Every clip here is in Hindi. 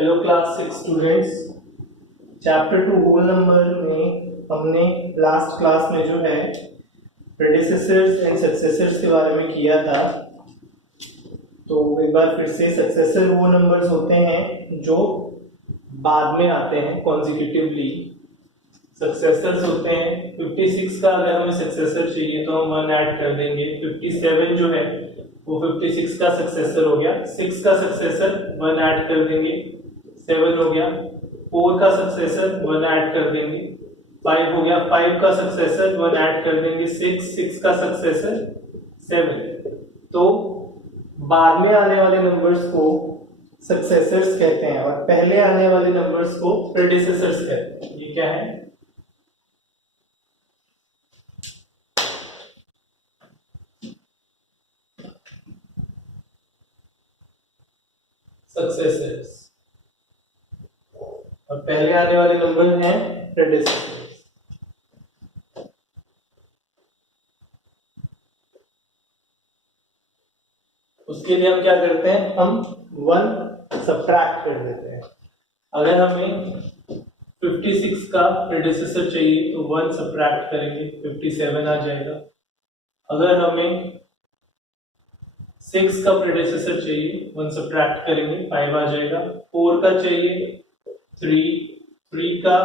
Hello class 6 students. Chapter 2 whole number में हमने लास्ट क्लास में जो है प्रेडिसेसर्स एंड सक्सेसर्स के बारे में किया था। तो एक बार फिर से, सक्सेसर वो नंबर्स होते हैं जो बाद में आते हैं कॉन्जिक्यूटिवली। सक्सेसर्स होते हैं 56 का अगर हमें सक्सेसर चाहिए तो हम 1 ऐड कर देंगे। 57 जो है वो 56 का सक्सेसर हो गया। 6 का सक्सेसर 1 ऐड कर देंगे, 7 हो गया। 4 का सक्सेसर 1 ऐड कर देंगे, 5 हो गया। 5 का सक्सेसर 1 ऐड कर देंगे, 6 का सक्सेसर 7। तो बाद में आने वाले नंबर्स को सक्सेसर्स कहते हैं और पहले आने वाले नंबर्स को प्रेडिसेसर्स कहते हैं। ये क्या है? सक्सेसर्स और पहले आने वाले नंबर हैं प्रेडिसेसर्स। उसके लिए हम क्या करते हैं, हम 1 सब्ट्रैक्ट कर देते हैं। अगर हमें 56 का प्रेडिसेसर चाहिए तो 1 सब्ट्रैक्ट करेंगे, 57 आ जाएगा। अगर हमें 6 का प्रेडिसेसर चाहिए 1 सब्ट्रैक्ट करेंगे, 5 आ जाएगा। 4 का चाहिए 3 का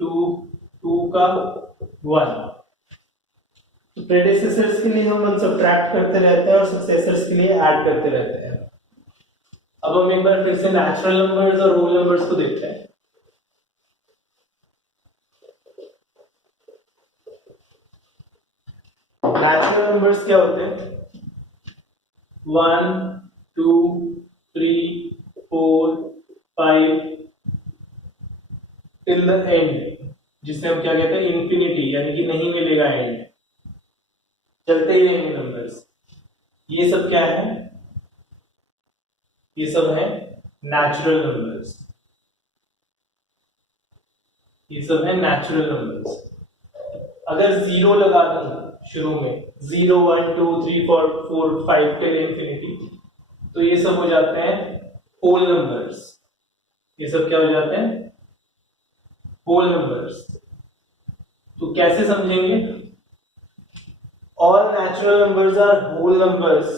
2 का 1। तो प्रेडिसेसर्स के लिए हम 1 सब्ट्रैक्ट करते रहते हैं और सक्सेसर्स के लिए ऐड करते रहते हैं। अब हम एक बार फिर से नेचुरल नंबर्स और होल नंबर्स को देखते हैं। नेचुरल नंबर्स क्या होते हैं? 1 2 3 4 5 टिल द एंड, जिसे हम क्या कहते हैं, इंफिनिटी, यानी कि नहीं मिलेगा एंड, चलते ही रहेंगे नंबर्स। ये सब क्या है? ये सब है नेचुरल नंबर्स। ये सब है नेचुरल नंबर्स। अगर 0 लगा दूं शुरू में, 0 1 2 3 4 5 टिल इंफिनिटी, तो ये सब हो जाते हैं होल नंबर्स। ये सब क्या हो जाते हैं? Whole numbers. तो कैसे समझेंगे? All natural numbers are whole numbers.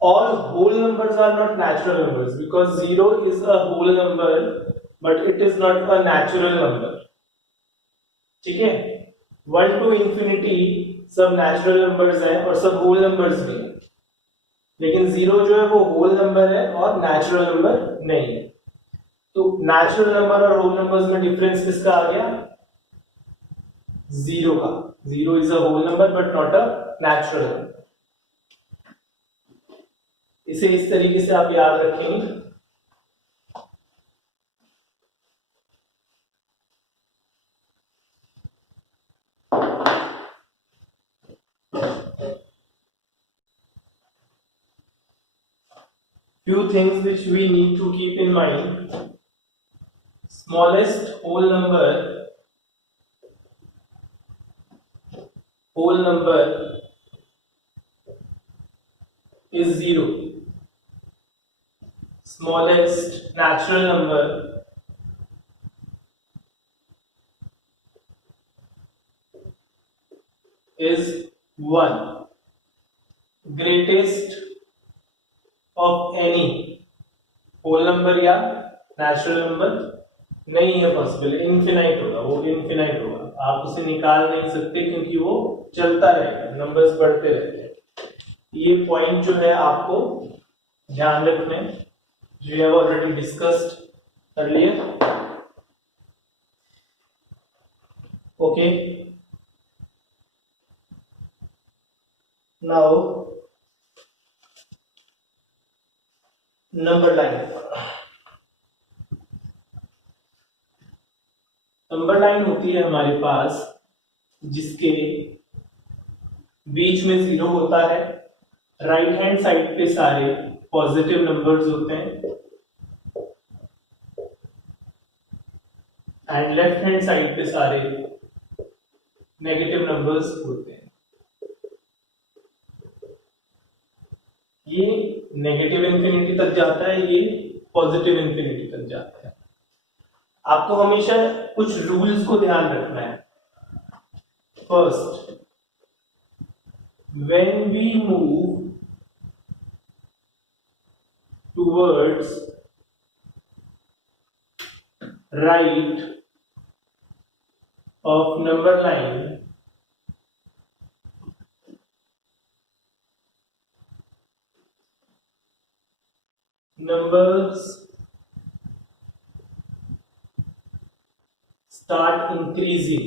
All whole numbers are not natural numbers because 0 is a whole number but it is not a natural number. ठीक है? 1 to infinity सब natural numbers हैं और सब whole numbers भी हैं, लेकिन 0 जो है वो whole number है और natural number नहीं है। तो natural number और whole numbers में difference किसका आ गया? 0 का। 0 is a whole number but not a natural number. इसे इस तरीके से आप याद रखेंगे। Few things which we need to keep in mind. Smallest whole number is 0. Smallest natural number is 1. Greatest of any whole number या natural number नहीं है पॉसिबल, इनफिनाइट होगा, वो इनफिनाइट होगा। आप उसे निकाल नहीं सकते क्योंकि वो चलता रहेगा, नंबर्स बढ़ते रहते हैं। ये पॉइंट जो है आपको ध्यान रखने, जो have already discussed earlier. Okay, now number line. Number line होती है हमारे पास जिसके बीच में 0 होता है, राइट हैंड साइड पे सारे पॉजिटिव नंबर्स होते हैं एंड लेफ्ट हैंड साइड पे सारे नेगेटिव नंबर्स होते हैं। ये नेगेटिव इंफिनिटी तक जाता है, ये पॉजिटिव इंफिनिटी तक जाते हैं। आपको हमेशा कुछ रूल्स को ध्यान रखना है। First, when we move towards right of number line, numbers start increasing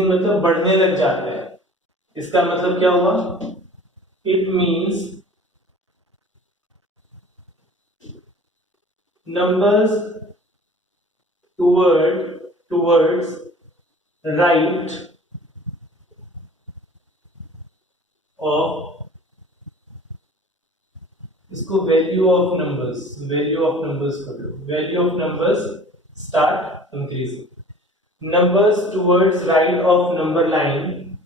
मतलब बढ़ने लग जाते हैं। इसका मतलब क्या हुआ? It means numbers towards right of, इसको वैल्यू ऑफ नंबर्स कर लो। Value of numbers start increasing. Numbers towards right of number line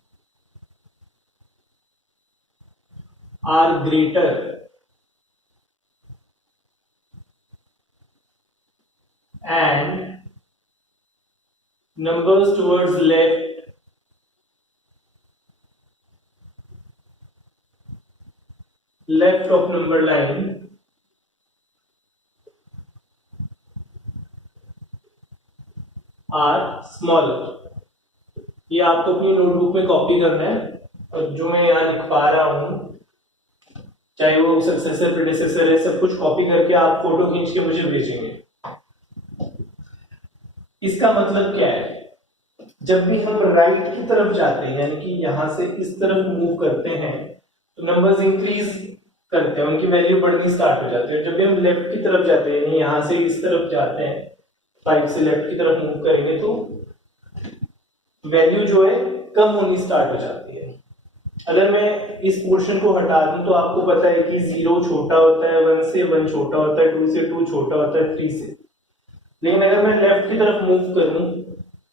are greater and numbers towards left of number line are smaller। ये आपको अपनी नोटबुक में कॉपी करना है, और जो मैं यहाँ लिख पा रहा हूं, चाहे वो सक्सेसर प्रेडिसेसर है, सब कुछ कॉपी करके आप फोटो खींच के मुझे भेजेंगे। इसका मतलब क्या है? जब भी हम राइट की तरफ जाते हैं, यानी कि यहां से इस तरफ मूव करते हैं, तो नंबर्स इंक्रीज करते हैं, उनकी वैल्यू बढ़नी स्टार्ट हो जाती है। जब भी हम लेफ्ट की तरफ जाते हैं, यानी यहां से इस तरफ जाते हैं, 5 से लेफ्ट की तरफ मूव करेंगे, तो वैल्यू जो है कम होनी स्टार्ट हो जाती है। अगर मैं इस पोर्शन को हटा दूं तो आपको पता है कि 0 छोटा होता है 1 से, 1 छोटा होता है 2 से, 2 छोटा होता है 3 से। लेकिन अगर मैं लेफ्ट की तरफ मूव करूं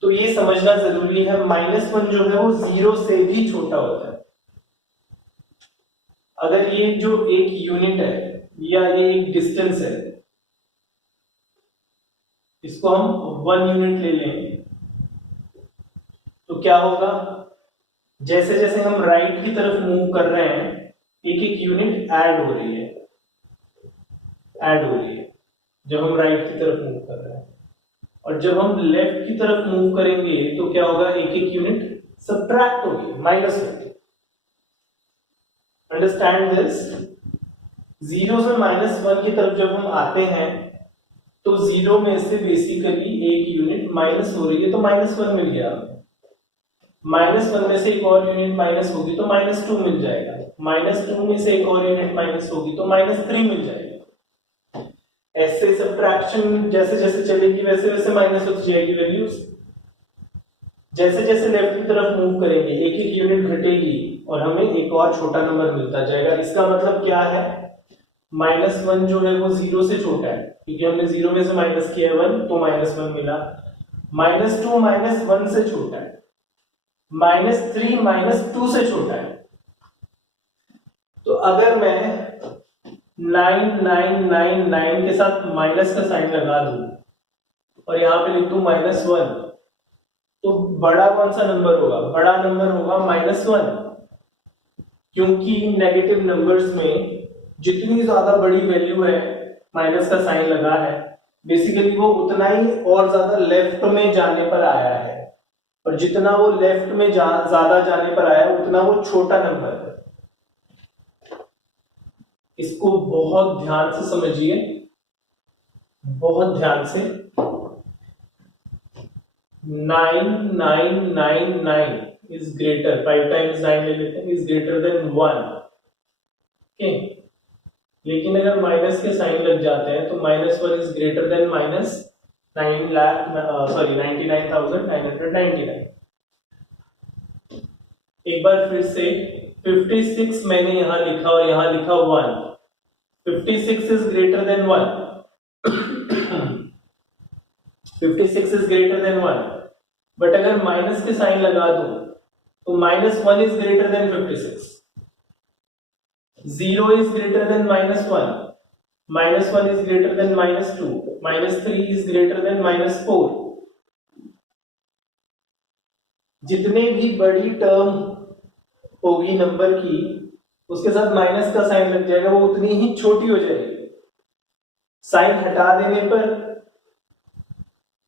तो ये समझना जरूरी है, -1 जो है वो 0 से भी छोटा होता है। अगर ये जो एक यूनिट है या ये एक डिस्टेंस है, इसको हम 1 यूनिट ले लें, तो क्या होगा? जैसे जैसे हम राइट की तरफ मूव कर रहे हैं, एक एक यूनिट ऐड हो रही है जब हम राइट की तरफ मूव कर रहे हैं। और जब हम लेफ्ट की तरफ मूव करेंगे तो क्या होगा? एक एक यूनिट सब्ट्रैक्ट होगी, माइनस होगी। Understand this? 0 से -1 की तरफ जब हम आते हैं तो 0 में से बेसिकली एक यूनिट माइनस हो रही है, तो -1 मिल गया। -1 में से एक और यूनिट माइनस होगी तो -2 मिल जाएगा। -2 में से एक और यूनिट माइनस होगी तो -3 मिल जाएगा। ऐसे सब्ट्रैक्शन जैसे जैसे चलेगी वैसे वैसे माइनस होती जाएगी वैल्यूज। जैसे जैसे लेफ्ट की तरफ मूव करेंगे, एक एक यूनिट घटेगी और हमें एक और छोटा नंबर मिलता जाएगा। इसका मतलब क्या है? -1 जो है वो 0 से छोटा है, क्योंकि हमने 0 में से माइनस किया 1 तो -1 मिला। -2 -1 से छोटा है, -3 -2 से छोटा है। तो अगर मैं 9999 के साथ माइनस का साइन लगा दूं और यहां पे लिख दूं -1, तो बड़ा कौन सा नंबर होगा? बड़ा नंबर होगा -1, क्योंकि नेगेटिव नंबर्स में जितनी ज्यादा बड़ी वैल्यू है, माइनस का साइन लगा है, बेसिकली वो उतना ही और ज्यादा लेफ्ट में जाने पर आया है, और जितना वो लेफ्ट में ज्यादा जाने पर आया उतना वो छोटा नंबर है। इसको बहुत ध्यान से समझिए, बहुत ध्यान से। 9999 इज ग्रेटर, 5 टाइम्स 9 ले लेते हैं, इज ग्रेटर देन 1। ओके, लेकिन अगर माइनस के साइन लग जाते हैं तो -1 इज ग्रेटर देन -99,999। एक बार फिर से 56 मैंने यहां लिखा और यहां लिखा 1। 56 is greater than 1 56 is greater than 1, but अगर माइनस के साइन लगा दूं तो -1 is greater than 56। 0 is greater than -1, -1 is greater than -2, -3 is greater than -4। जितने भी बड़ी टर्म होगी नंबर की उसके साथ माइनस का साइन लग जाएगा, वो उतनी ही छोटी हो जाएगी। साइन हटा देने पर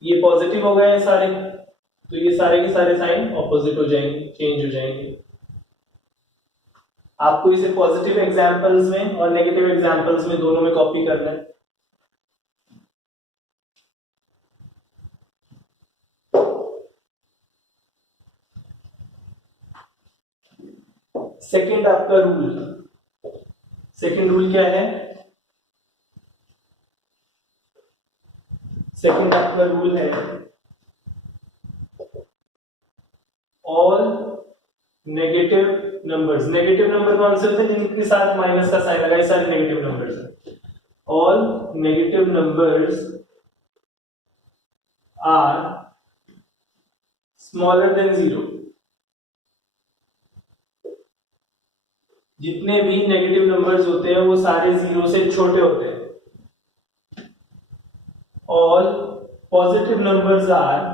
ये पॉजिटिव हो गए सारे, तो ये सारे के सारे साइन ऑपोजिट हो जाएंगे, चेंज हो जाएंगे। आपको इसे पॉजिटिव एग्जांपल्स में और नेगेटिव एग्जांपल्स में दोनों में कॉपी करना है। सेकंड आपका रूल, सेकंड रूल क्या है? सेकंड आपका रूल है all negative numbers. Negative number कौन से होते हैं? जिनके साथ माइनस का साइन लगा, ये सारे नेगेटिव नंबर्स हैं। All negative numbers are smaller than 0। जितने भी नेगेटिव नंबर्स होते हैं वो सारे 0 से छोटे होते हैं। All positive numbers are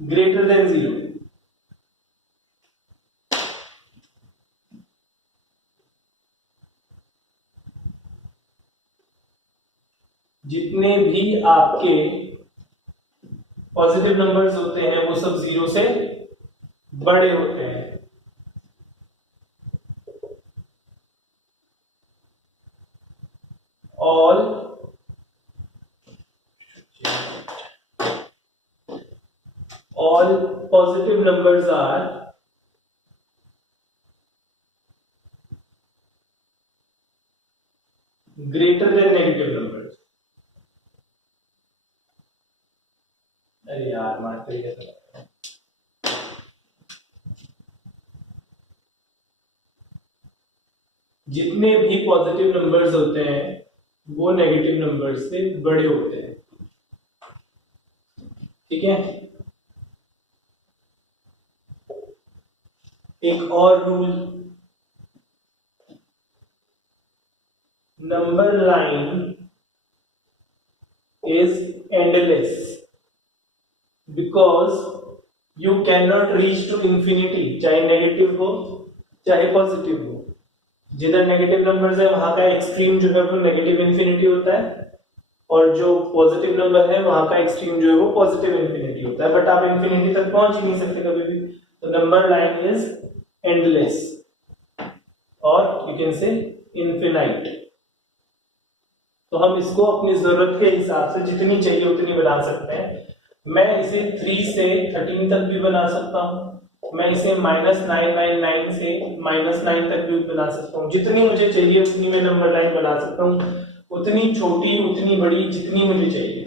greater than 0। जितने भी आपके पॉजिटिव नंबर्स होते हैं वो सब 0 से बड़े होते हैं। All positive numbers are greater than negative numbers. अरे यार मारते ही कैसे? जितने भी पॉजिटिव नंबर्स होते हैं वो नेगेटिव नंबर्स से बड़े होते हैं। ठीक है, एक और rule, number line is endless because you cannot reach to infinity, चाहे नेगेटिव हो चाहे पॉजिटिव हो। जिधर नेगेटिव नंबर्स है वहां का एक्सट्रीम जो है वो नेगेटिव इंफिनिटी होता है, और जो पॉजिटिव नंबर है वहां का एक्सट्रीम जो है वो पॉजिटिव इंफिनिटी होता है, बट आप इंफिनिटी तक पहुंच ही नहीं सकते कभी भी। तो नंबर लाइन इज एंडलेस और यू कैन से इनफिनाइट। तो हम इसको अपनी जरूरत के हिसाब से जितनी चाहिए उतनी बना सकते हैं। मैं इसे 3 से 13 तक भी बना सकता हूं, मैं इसे -999 से -9 तक भी बना सकता हूं। जितनी मुझे चाहिए उतनी मैं नंबर लाइन बना सकता हूं, उतनी छोटी उतनी बड़ी जितनी मुझे चाहिए।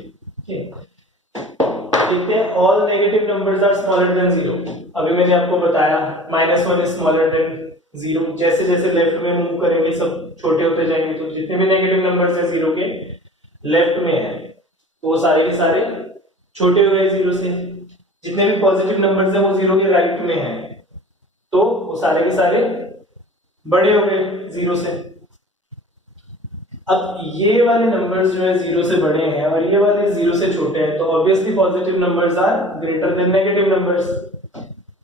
ठीक है, all negative numbers are smaller than 0। अभी मैंने आपको बताया -1 इज स्मॉलर देन 0। जैसे जैसे लेफ्ट में मूव करेंगे सब छोटे होते जाएंगे, तो जितने भी नेगेटिव नंबर्स है 0 के लेफ्ट में है तो वो सारे के सारे छोटे हो गए 0 से। जितने भी पॉजिटिव नंबर्स है वो 0 के राइट में है तो वो सारे के सारे बड़े हो गए 0 से। अब ये वाले नंबर्स जो है 0 से बड़े हैं और ये वाले 0 से छोटे हैं, तो obviously positive numbers are greater than negative numbers.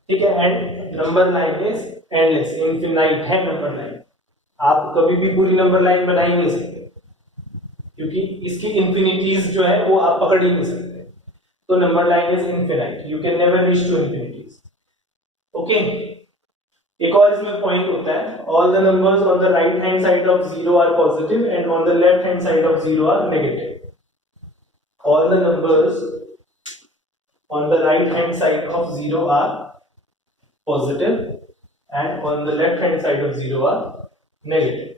ठीक है, and number line is endless, infinite है नंबर लाइन। आप कभी भी पूरी नंबर लाइन बना ही नहीं सकते क्योंकि इसकी इंफिनिटीज जो है वो आप पकड़ ही नहीं सकते। तो number line is infinite, you can never reach to infinities. Okay, एक और इसमें पॉइंट होता है, all the numbers on the right hand side of 0 are positive and on the left hand side of 0 are negative. All the numbers on the right hand side of 0 are positive and on the left hand side of 0 are negative.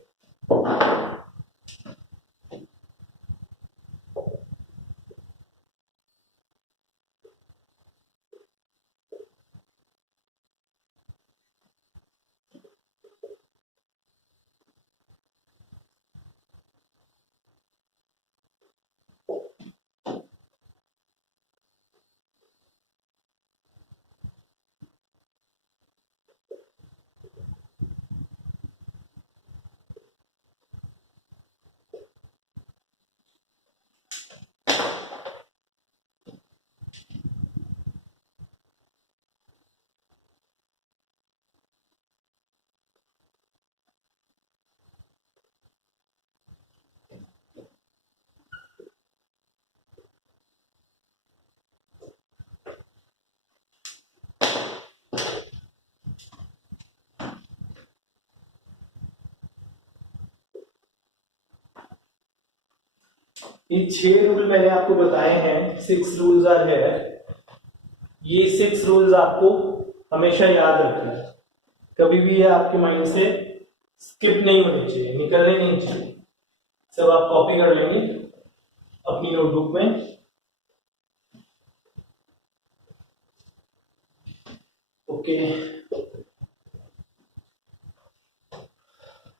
ये 6 रूल मैंने आपको बताए हैं, 6 रूल्स आर हियर। ये 6 रूल्स आपको हमेशा याद रखना है, कभी भी ये आपके माइंड से स्किप नहीं होने चाहिए, निकलने नहीं चाहिए। सब आप कॉपी कर लेंगे अपनी नोटबुक में। Okay,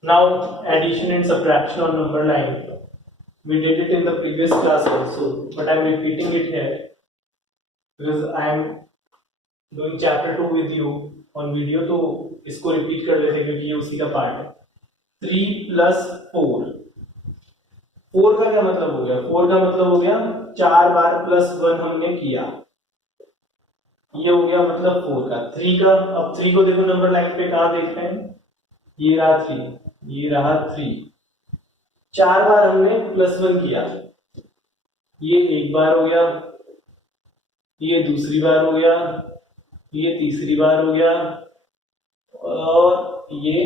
now addition and subtraction on number line. We did it in the previous class also, but I'm repeating it here because I'm doing chapter 2 with you on video, तो इसको रिपीट कर लेते हैं क्योंकि ये उसी का पार्ट है। 3 + 4, 4 का क्या मतलब हो गया? 4 का मतलब हो गया 4 बार +1 हमने किया, ये हो गया मतलब 4 का। 3 का, अब 3 को देखो नंबर लाइन पे कहाँ देखते हैं, ये रहा 3, ये रहा 3। 4 बार हमने +1 किया, ये एक बार हो गया, ये दूसरी बार हो गया, ये तीसरी बार हो गया, और ये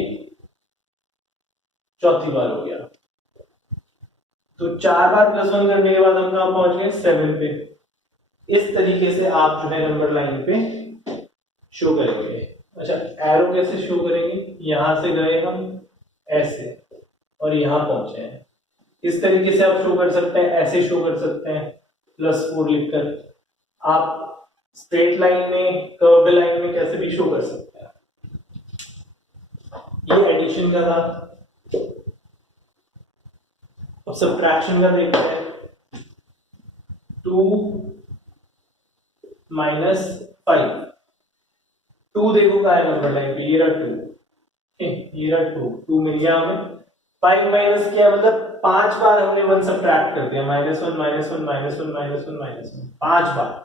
चौथी बार हो गया। तो 4 बार +1 करने के बाद हम कहां पहुंच गए? 7 पे। इस तरीके से आप जो है नंबर लाइन पे शो करेंगे। अच्छा, एरो कैसे शो करेंगे? यहां से गए हम ऐसे और यहां पहुंचे हैं, इस तरीके से आप शो कर सकते हैं, ऐसे शो कर सकते हैं +4 लिखकर। आप स्ट्रेट लाइन में, कर्व्ड लाइन में कैसे भी शो कर सकते हैं। ये एडिशन का था। अब सब्ट्रैक्शन का देखते हैं। 2 - 5। 2 देखो क्या है नंबर लाइन पे, ये रहा 2, ये रहा 2 मिल गया हमें। 5 माइनस किया मतलब 5 बार हमने 1 सब्ट्रैक्ट कर दिया, -1 -1 -1 -1 -1 5 बार।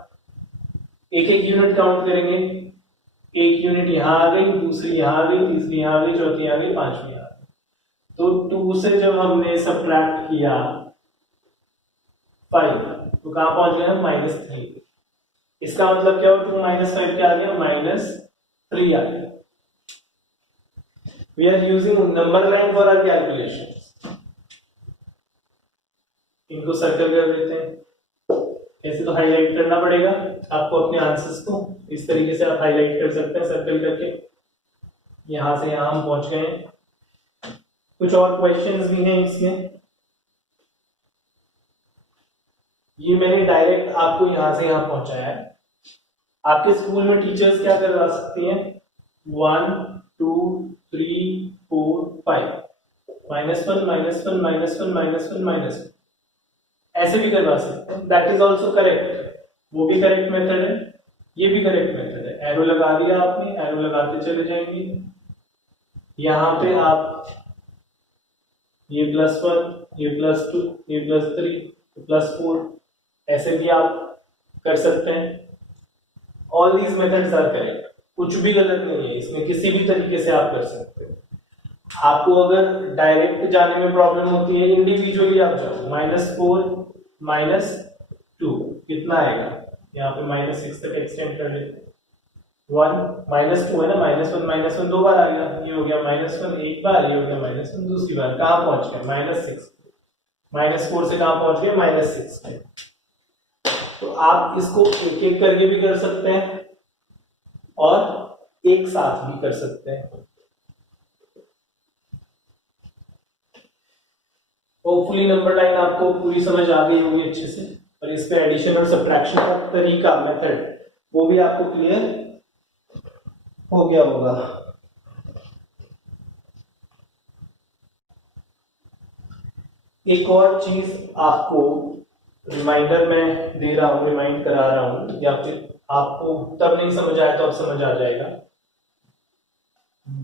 एक एक यूनिट काउंट करेंगे, एक यूनिट यहां आ गई, दूसरी यहां आ गई, तीसरी यहां आ गई, चौथी आ गई, पांचवी आ गई। तो 2 से जब हमने सब्ट्रैक्ट किया 5, तो कहां पहुंच गए हम? -3। इसका मतलब क्या हुआ? 2 - 5 क्या आ गया? -3 आ गया। We are using number line for our calculations. इनको सर्कल कर देते हैं। ऐसे तो हाईलाइट करना पड़ेगा आपको अपने आंसर्स को, इस तरीके से आप हाईलाइट कर सकते हैं सर्कल करके। यहां से यहां हम पहुंच गए। कुछ और क्वेश्चंस भी हैं इसमें। ये मैंने डायरेक्ट आपको यहां से यहां पहुंचाया है। आपके स्कूल में टीचर्स क्या करवा सकती हैं? 1 2 3 4 5 -1 -1 -1 -1 -1 ऐसे भी करवा सकते हैं। दैट इज ऑल्सो करेक्ट, वो भी करेक्ट मेथड है, ये भी करेक्ट मेथड है। एरो लगा दिया आपने, एरो लगाते चले जाएंगे। यहां पे आप ये +1, ये +2, ये +3, +4 ऐसे भी आप कर सकते हैं। All these methods are correct, कुछ भी गलत नहीं है इसमें, किसी भी तरीके से आप कर सकते हो। आपको अगर डायरेक्ट जाने में प्रॉब्लम होती है, इंडिविजुअली आप जाओ। -4 - 2 कितना आएगा? यहाँ पे -6 तक एक्सटेंड कर लेते हैं। 1 -2 है ना, -1 -1 दो बार आ गया, ये हो गया -1 एक बार, ये हो गया -1 दूसरी बार। कहाँ पहुंच गए? -6। -4 से कहाँ पहुंच गए? -6 पे। तो आप इसको एक एक करके भी कर सकते हैं और एक साथ भी कर सकते हैं। होपफुली नंबर लाइन आपको पूरी समझ आ गई होगी अच्छे से, और इस पे एडिशन और सब्ट्रैक्शन का तरीका, मेथड, वो भी आपको क्लियर हो गया होगा। एक और चीज आपको रिमाइंडर में दे रहा हूं, रिमाइंड करा रहा हूं, या फिर आपको तब नहीं समझ आया तो अब समझ आ जाएगा।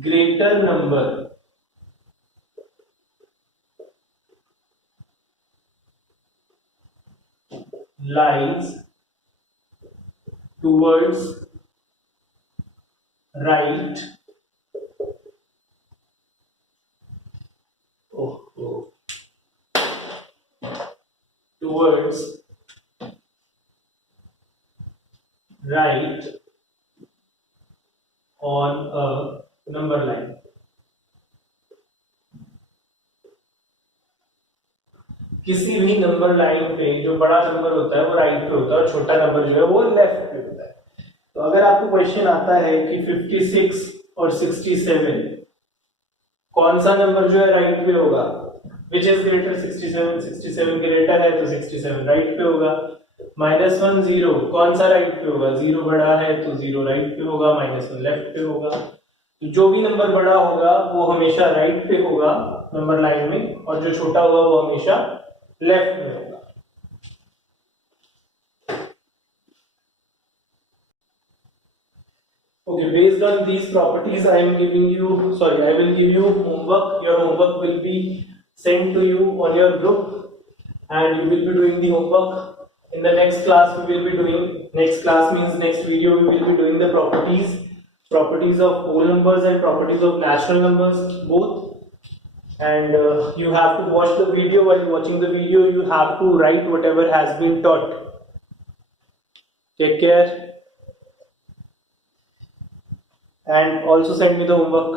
Greater number lies towards right towards right on a number line। किसी भी नंबर लाइन पे जो बड़ा नंबर होता है वो राइट पे होता है और छोटा नंबर जो है वो लेफ्ट पे होता है। तो अगर आपको क्वेश्चन आता है कि 56 और 67 कौन सा नंबर जो है राइट पे होगा, विच इज ग्रेटर 67, 67 ग्रेटर है तो 67 राइट पे होगा। -1 0 कौन सा राइट पे होगा, 0 बड़ा है तो 0 राइट पे होगा, -1 लेफ्ट पे होगा। तो जो भी नंबर बड़ा होगा वो हमेशा राइट पे होगा नंबर लाइन में, और जो छोटा होगा वो हमेशा लेफ्ट में होगा। Okay, based on these properties, I will give you homework. Your homework will be sent to you on your group, and you will be doing the homework. In the next class, we will be doing, next class means next video, we will be doing the properties of whole numbers and properties of natural numbers, both. And you have to watch the video. While watching the video, you have to write whatever has been taught. Take care. And also send me the homework.